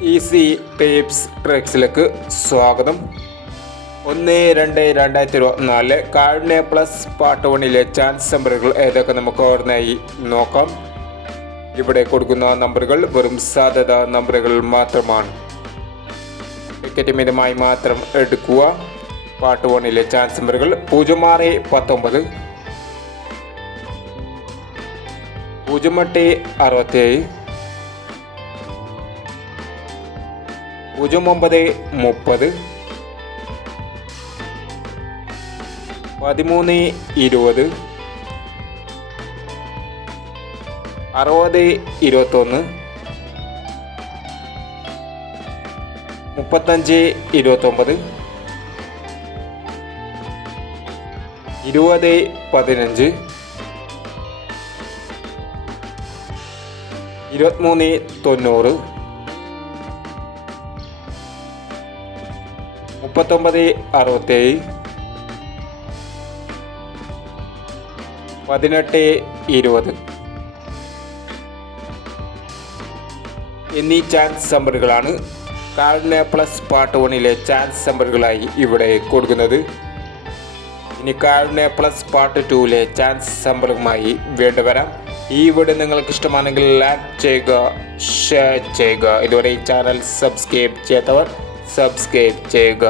Easy tips ട്രിക്സിലേക്ക് സ്വാഗതം. ഒന്ന് രണ്ട് രണ്ടായിരത്തി ഇരുപത്തിനാല് കാഴ്നെ പ്ലസ് പാർട്ട് വണ്ണിലെ ചാൻസ് നമ്പറുകൾ ഏതൊക്കെ നമുക്ക് ഓർമ്മയായി നോക്കാം. ഇവിടെ കൊടുക്കുന്ന നമ്പറുകൾ വെറും സാധ്യത നമ്പറുകൾ മാത്രമാണ്. ടിക്കറ്റ് മിതമായി മാത്രം എടുക്കുക. പാർട്ട് വണ്ണിലെ ചാൻസ് നമ്പറുകൾ പൂജ്യം ആറ് പത്തൊമ്പത്. പൂജ്യം എട്ട് അറുപത്തേഴ് പൂജ്യം ഒമ്പത് മുപ്പത്. പതിമൂന്ന് ഇരുപത്. അറുപത് ഇരുപത്തൊന്ന്. മുപ്പത്തഞ്ച് ഇരുപത്തൊമ്പത്. ഇരുപത് പതിനഞ്ച്. ഇരുപത്തിമൂന്ന് തൊണ്ണൂറ്. മുപ്പത്തൊമ്പത് അറുപത്തേഴ്. പതിനെട്ട് ഇരുപത്. എന്നീ ചാൻസ് നമ്പറുകളാണ് കാർഡിന് പ്ലസ് പാർട്ട് വണ്ണിലെ ചാൻസ് നമ്പറുകളായി ഇവിടെ കൊടുക്കുന്നത്. ഇനി കാർഡിന് പ്ലസ് പാർട്ട് ടുവിലെ ചാൻസ് നമ്പറുമായി വീണ്ടും വരാം. ഈ വീഡിയോ നിങ്ങൾക്ക് ഇഷ്ടമാണെങ്കിൽ ലൈക്ക് ചെയ്യുക ഷെയർ ചെയ്യുക. ഇതുവരെ ഈ ചാനൽ സബ്സ്ക്രൈബ് ചെയ്യാത്തവർ സബ്സ്ക്രൈബ് ചെയ്യുക